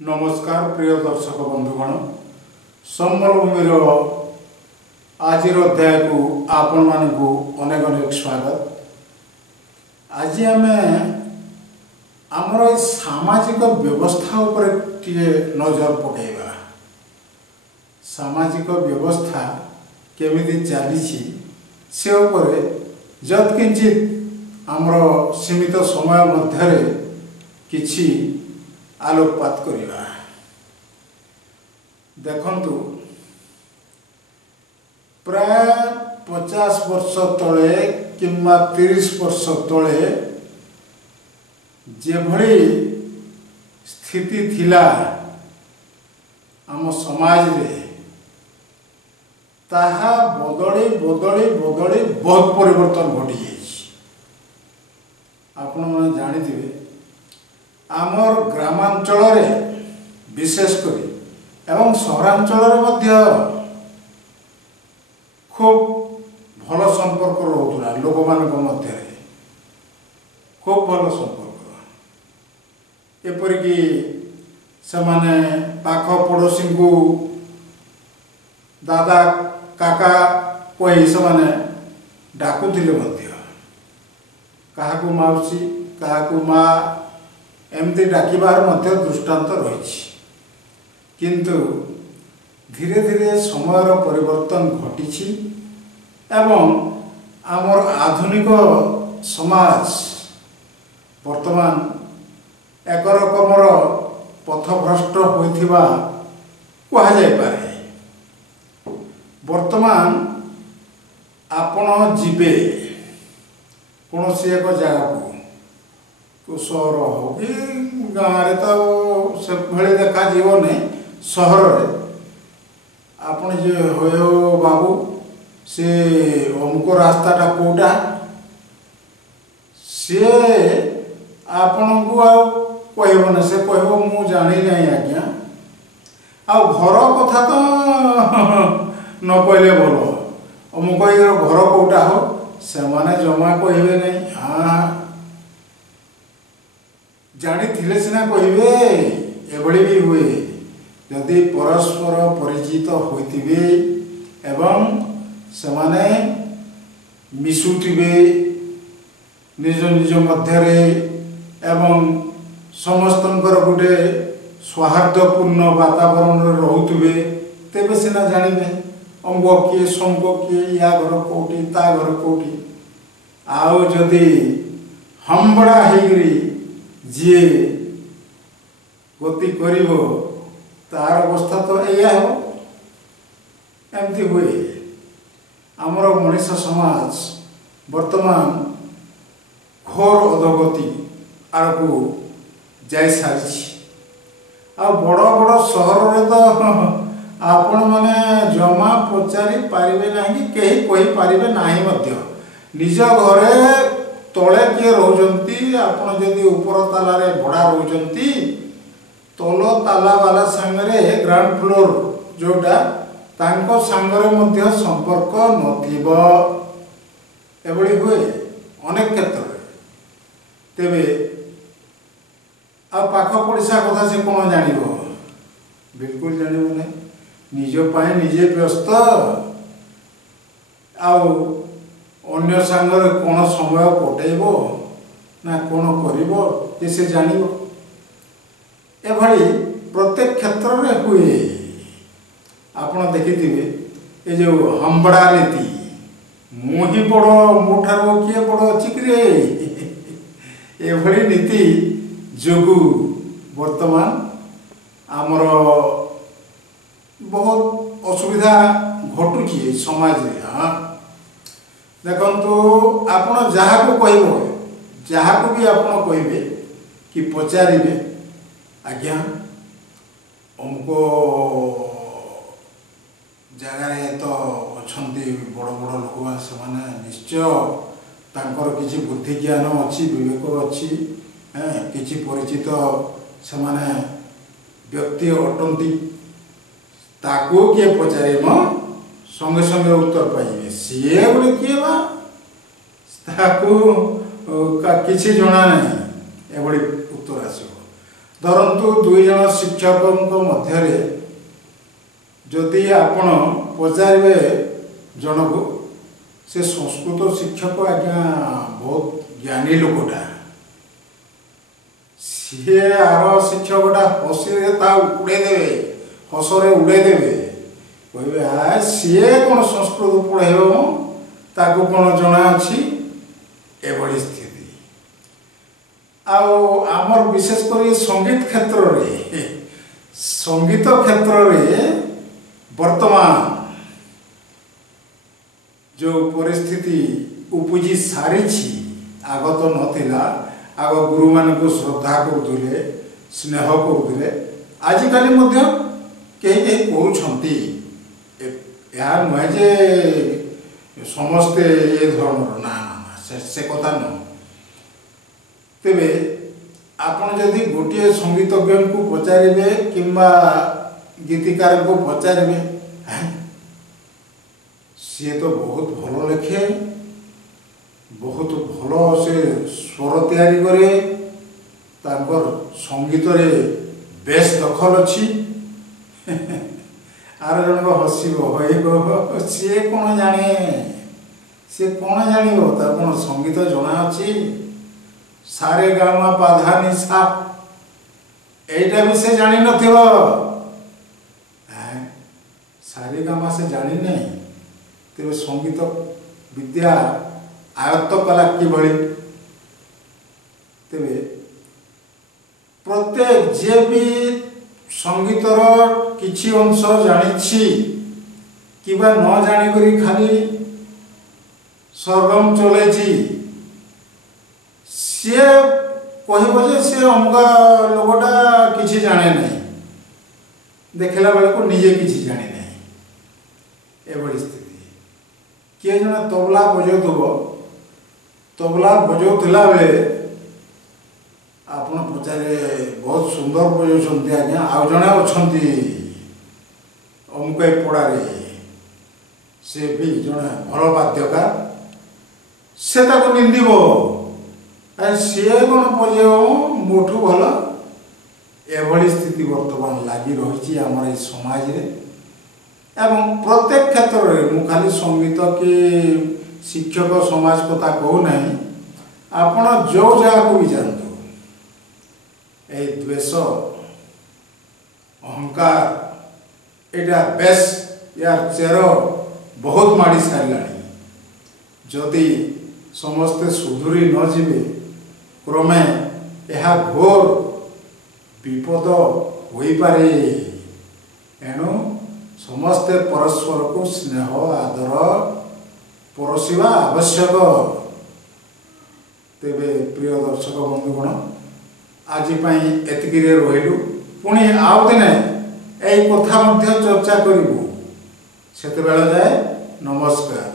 नमस्कार प्रिय दर्शक बंधुगण संबलभूमिर आज अध्याय को आपण मानकु अनेक अनेक स्वागत। आज आम आमर सामाजिक व्यवस्था उपर टिके नजर पकेबा। सामाजिक व्यवस्था केमिति चली से उपरे यत्किंचित आमर सीमित समय मध्य किछि आलोकपात करिबा। देखंतु प्राय 50 वर्ष तले किंबा 30 वर्ष तले जेभली स्थिति थिला आम समाज रे ताहा बदली बदली बदली बहुत परिवर्तन घटी जाइछि। आपण माने जानिथिबे आमर ग्रामांचल रे विशेष करी एवं सहरांचल रे मध्य खूब भल संपर्क रहउतला। लोक मानक मध्य खूब भल संपर्क एपरिकी समाने पाख पड़ोसी को दादा काका कही समाने डाकुथिले मध्य काहाकू माउसी काहाकू माँ एमती डाकिबार मध्य दृष्टांत रही। किंतु धीरे धीरे समयर परिवर्तन घटी एवं आमर आधुनिक समाज वर्तमान एक रकमर पथभ्रष्ट होइथिबा कहा जाय पारे। वर्तमान आपण जीवे कौन सी एक जगह को सहर हो कि गाँव तो से भले देखा जीवन नहीं सहर रे आपण जे हो बाबू से अमुक रास्ताटा कोटा सी आपण को कहबन से कहब मु जानी नहीं आज्ञा आ घर कथा तो न कहले भल अमुक घर कोटा हो से माने जमा कहबे नहीं। हाँ जानी थिले सिना कहिबे एभली भी हुए यदि परस्पर परिचित होइतिबे एवं समाने मिसुतिबे निज निज मध्य एवं समस्तंकर गोटे सौहार्दपूर्ण वातावरण रहउतिबे तेबे सिना जानिबे अंग किए संग किए या घर कोटी ता घर कोटी। आउ जदि हमबड़ा हेगिरी जी गति करिवो तार अवस्था तो एया हो एमती हुए। आमर मनीष समाज वर्तमान घोर अधोगति आड़कू जाई सारी। आ बड़ बड़ सहर रे तो आपण माने जमा पचारि पारिबे नाही कि केही कहि पारिबे नाही मध्य निज घरे तले किए रोचंती आपण जदि ऊपर ताला रे भड़ा रोचंती तल ताला वाला संगरे ग्राउंड फ्लोर जोटा तांको संगरे मध्य संपर्क नथिबो एबळी हुए अनेक क्षेत्र रे। तेबे आ पाख पड़िसा कथा से कोन जानिबो बिल्कुल जानिबो नै। निज पाए निजे व्यस्त आउ अन्य सांगरे कौन समय कटेबो ना कौन करिबो जे से जानिबो एभली प्रत्येक क्षेत्र में हुए। आपण देखिथिबे ए जो हमबड़ा नीति मुही बड़ मुठारो किए बड़ अछि रे एभली नीति जोगु वर्तमान आमर बहुत असुविधा घटुची समाज रे। हाँ देखंतु आपण जहाँ को कहबो जहाँ को भी आपण कहबे कि पचारिबे आज्ञा हमको जगह तो अछंती बड़ बड़ लोक से माने निश्चय तांकर किछि बुद्धि ज्ञान अछि विवेक अछि किछि परिचित से माने व्यक्ति अटंती ताको किए पचारे म संगे संगे उत्तर पाइबे सीए गोटे किए बा ताको किसी जना नहीं एभली उत्तर आसो। ଧରନ୍ତୁ ଦୁଇ ଜଣ ଶିକ୍ଷକଙ୍କ ମଧ୍ୟରେ ଯଦି ଆପଣ ପଚାରିବେ ଜଣକୁ ସେ ସଂସ୍କୃତ ଶିକ୍ଷକ ଆଜ୍ଞା ବହୁତ ଜ୍ଞାନୀ ଲୋକଟା, ସିଏ ଆର ଶିକ୍ଷକଟା ହସିରେ ତା ଉଡ଼େଇଦେବେ, ହସରେ ଉଡ଼େଇଦେବେ, କହିବେ ସିଏ କ'ଣ ସଂସ୍କୃତ ପଢ଼େଇବ, ତାକୁ କ'ଣ ଜଣା ଅଛି, ଏଭଳି ସ୍ଥିତି। ଆଉ ଆମର ବିଶେଷ କରି ସଙ୍ଗୀତ କ୍ଷେତ୍ରରେ ବର୍ତ୍ତମାନ ଯେଉଁ ପରିସ୍ଥିତି ଉପୁଜି ସାରିଛି, ଆଗ ତ ନଥିଲା, ଆଗ ଗୁରୁମାନଙ୍କୁ ଶ୍ରଦ୍ଧା କରୁଥିଲେ, ସ୍ନେହ କରୁଥିଲେ, ଆଜିକାଲି ମଧ୍ୟ କେହି କେହି କରୁଛନ୍ତି। ଏହା ନୁହେଁ ଯେ ସମସ୍ତେ ଏ ଧରଣର, ନା ସେ କଥା ନୁହଁ। ତେବେ ଆପଣ ଯଦି ଗୋଟିଏ ସଙ୍ଗୀତଜ୍ଞଙ୍କୁ ପଚାରିବେ କିମ୍ବା ଗୀତିକାରଙ୍କୁ ପଚାରିବେ, ସିଏ ତ ବହୁତ ଭଲ ଲେଖେ, ବହୁତ ଭଲ ସେ ସ୍ୱର ତିଆରି କରେ, ତାଙ୍କର ସଙ୍ଗୀତରେ ବେଶ ଦଖଲ ଅଛି। ଆର ଜଣକ ହସିବ, ସିଏ କ'ଣ ଜାଣେ, ସିଏ କ'ଣ ଜାଣିବ, ତାର କ'ଣ ସଙ୍ଗୀତ ଜଣା ଅଛି, ସାରେ ଗାମା ପାଧା ନିଶା এইটা ବି ସେ ଜାଣିନଥିବ, ସାରେ ଗାମା ସେ ଜାଣିନାହିଁ, ତେବେ ସଙ୍ଗୀତ ବିଦ୍ୟା ଆୟତ୍ତ କଲା କିଭଳି? ତେବେ ପ୍ରତ୍ୟେକ ଯିଏ ବି ସଙ୍ଗୀତର କିଛି ଅଂଶ ଜାଣିଛି କିମ୍ବା ନ ଜାଣିକରି ଖାଲି ସରଗମ ଚଲେଇଛି, ସିଏ କହିବ ଯେ ସେ ଅମୁକା ଲୋକଟା କିଛି ଜାଣେ ନାହିଁ, ଦେଖିଲା ବେଳକୁ ନିଜେ କିଛି ଜାଣି ନାହିଁ, ଏଭଳି ସ୍ଥିତି। କିଏ ଜଣେ ତବଲା ବଜାଉଥିବ, ତବଲା ବଜାଉଥିଲା ବେଳେ ଆପଣ ପଚାରିବେ ବହୁତ ସୁନ୍ଦର ବଜାଉଛନ୍ତି ଆଜ୍ଞା, ଆଉ ଜଣେ ଅଛନ୍ତି ଅମୁକ ଏ ପଡ଼ାରେ, ସେ ବି ଜଣେ ଭଲ ବାଦ୍ୟକାର, ସେ ତାକୁ ନିନ୍ଦିବ, ସିଏ କ'ଣ ବଜାଇବ ମୋଠୁ ଭଲ। ଏଭଳି ସ୍ଥିତି ବର୍ତ୍ତମାନ ଲାଗି ରହିଛି ଆମର ଏଇ ସମାଜରେ ଏବଂ ପ୍ରତ୍ୟେକ କ୍ଷେତ୍ରରେ। ମୁଁ ଖାଲି ସଙ୍ଗୀତ କି ଶିକ୍ଷକ ସମାଜ କଥା କହୁନାହିଁ, ଆପଣ ଯେଉଁ ଜାଗାକୁ ବି ଯାଆନ୍ତୁ, এই দ্বেষ অহংকার এটা বেশ ইয়ার চের বহুত মাড়ি সারিলানি। যদি সমস্তে সুধুরি ন যাবে ক্রমে ଏହା ଘୋର ବିପଦ ହୋଇପାରେ। ଏଣୁ ସମସ୍ତେ ପରସ୍ପରକୁ ସ୍ନେହ ଆଦର ପରଶିବା ଆବଶ୍ୟକ। ତେବେ ପ୍ରିୟ ଦର୍ଶକ ବନ୍ଧୁଗଣ, ଆଜି ପାଇଁ ଏତିକିରେ ରହିଲୁ। ପୁଣି ଆଉ ଦିନେ এই କଥା ମଧ୍ୟ ଚର୍ଚ୍ଚା କରିବୁ। ସେତେବେଳେ ଯାଏ ନମସ୍କାର।